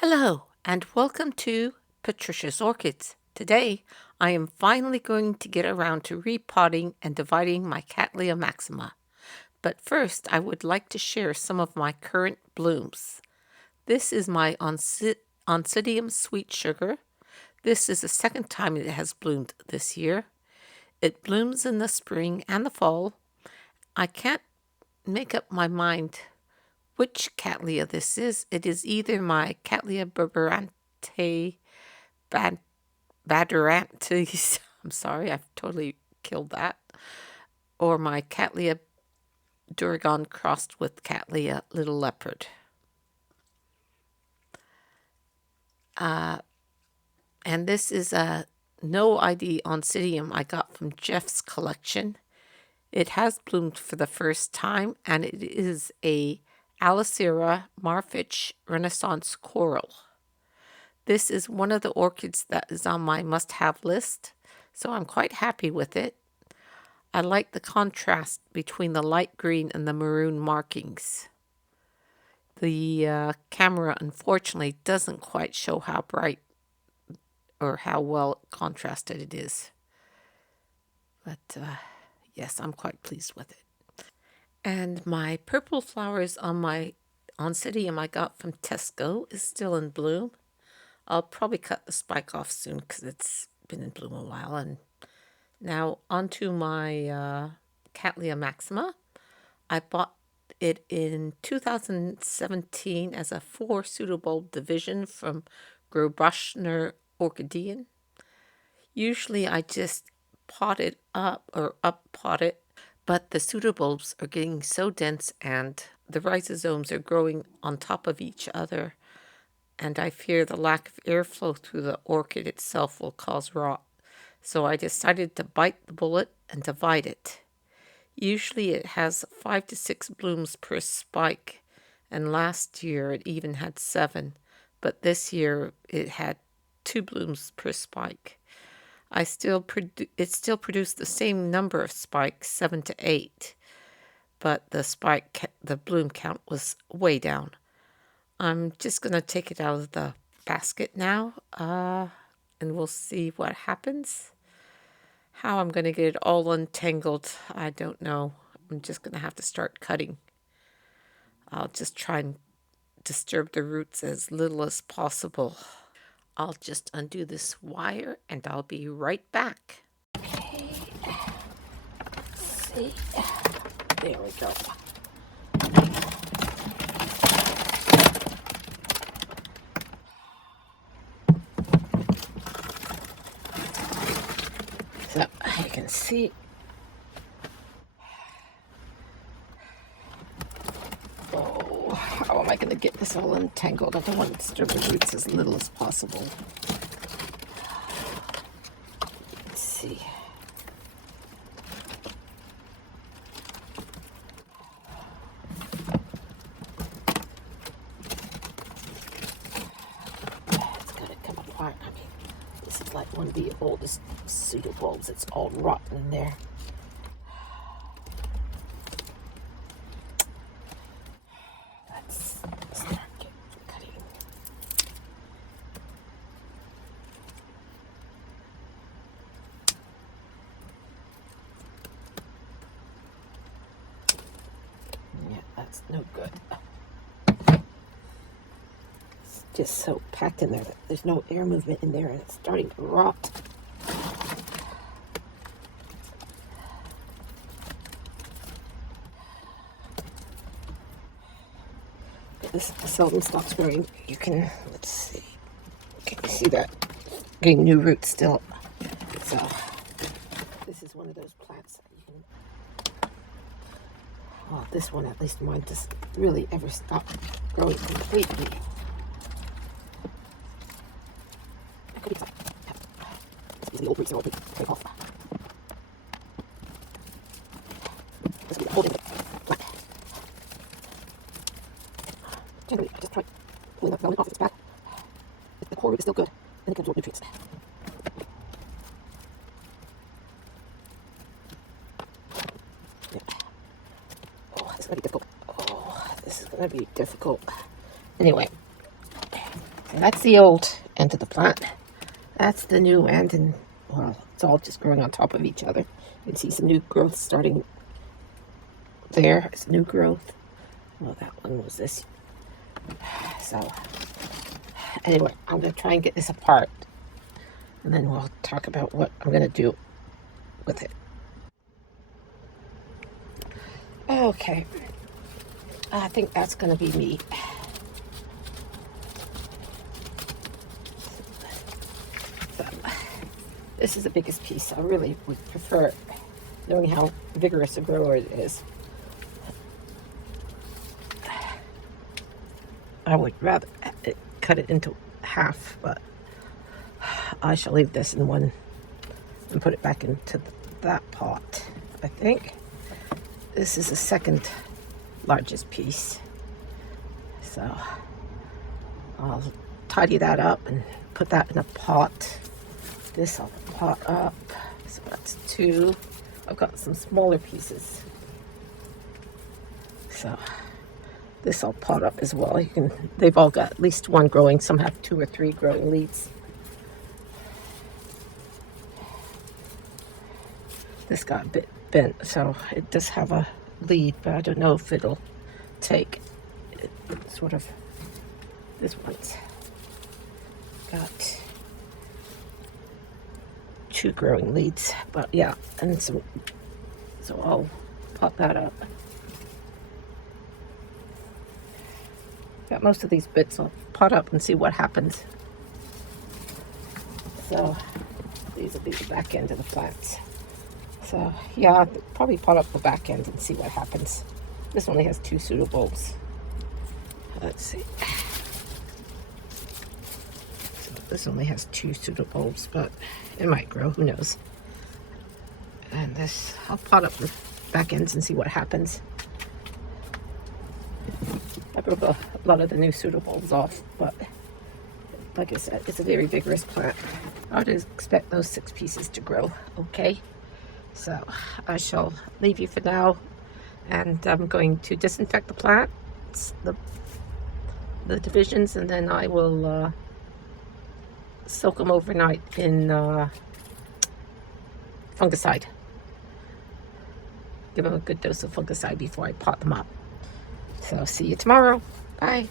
Hello and welcome to Patricia's Orchids. Today I am finally going to get around to repotting and dividing my Cattleya maxima. But first I would like to share some of my current blooms. This is my Oncidium sweet sugar. This is the second time it has bloomed this year. It blooms in the spring and the fall. I can't make up my mind which Cattleya this is. It is either my Cattleya badarantes, I'm sorry, I've totally killed that, or my Cattleya duragon crossed with Cattleya little leopard. And this is a no ID Oncidium I got from Jeff's collection. It has bloomed for the first time, and it is a Alicera Marfitch Renaissance Coral. This is one of the orchids that is on my must-have list, so I'm quite happy with it. I like the contrast between the light green and the maroon markings. The camera, unfortunately, doesn't quite show how bright or how well contrasted it is. But yes, I'm quite pleased with it. And my purple flowers on my Oncidium I got from Tesco is still in bloom. I'll probably cut the spike off soon because it's been in bloom a while. And now onto my Cattleya maxima. I bought it in 2017 as a 4 pseudobulb division from Grobschner Orchidean. Usually I just pot it up or up-pot it, but the pseudobulbs are getting so dense and the rhizomes are growing on top of each other, and I fear the lack of airflow through the orchid itself will cause rot. So I decided to bite the bullet and divide it. Usually it has 5 to 6 blooms per spike, and last year it even had 7, but this year it had 2 blooms per spike. It still produced the same number of spikes, 7 to 8, but the bloom count was way down. I'm just going to take it out of the basket now, and we'll see what happens. How I'm going to get it all untangled, I don't know. I'm just going to have to start cutting. I'll just try and disturb the roots as little as possible. I'll just undo this wire and I'll be right back. Okay, let's see. There we go. So you can see. Oh, how am I going to get this all untangled? I don't want to disturb the roots as little as possible. Let's see. It's got to come apart. I mean, this is like one of the oldest pseudobulbs. It's all rotten in there. Let's start cutting. Yeah, that's no good. It's just so packed in there that there's no air movement in there, and it's starting to rot. This seldom stops growing. You can, let's see, can you see that? Getting new roots still. So, this is one of those plants that you can, well, this one, at least mine, doesn't really ever stop growing completely. It could be the old roots are all break off. This will be the whole thing. Generally, I just try pulling that velvet off its back. If the core root is still good, then it can absorb nutrients. Yeah. Oh, this is going to be difficult. Anyway, So that's the old end of the plant. That's the new end, and well, it's all just growing on top of each other. You can see some new growth starting there. It's new growth. Well, that one was this. So anyway, I'm going to try and get this apart, and then we'll talk about what I'm going to do with it. Okay, I think that's going to be me. So, this is the biggest piece. I really would prefer, knowing how vigorous a grower it is, I would rather cut it into half, but I shall leave this in one and put it back into that pot. I think this is the second largest piece, so I'll tidy that up and put that in a pot. This I'll pot up, so that's 2. I've got some smaller pieces, so this I'll pot up as well. They've all got at least 1 growing. Some have 2 or 3 growing leads. This got a bit bent, so it does have a lead, but I don't know if it'll take it. Sort of, this one's got 2 growing leads, but yeah, and so I'll pot that up. Got most of these bits. I'll pot up and see what happens. So these will be the back end of the plants. So yeah, I'll probably pot up the back end and see what happens. This only has 2 pseudobulbs. Let's see. So this only has 2 pseudobulbs, but it might grow. Who knows? And this, I'll pot up the back ends and see what happens. I broke a lot of the new pseudobulbs off, but like I said, it's a very vigorous plant. I would expect those 6 pieces to grow okay. So I shall leave you for now, and I'm going to disinfect the plants, the divisions, and then I will soak them overnight in fungicide. Give them a good dose of fungicide before I pot them up. So see you tomorrow. Bye.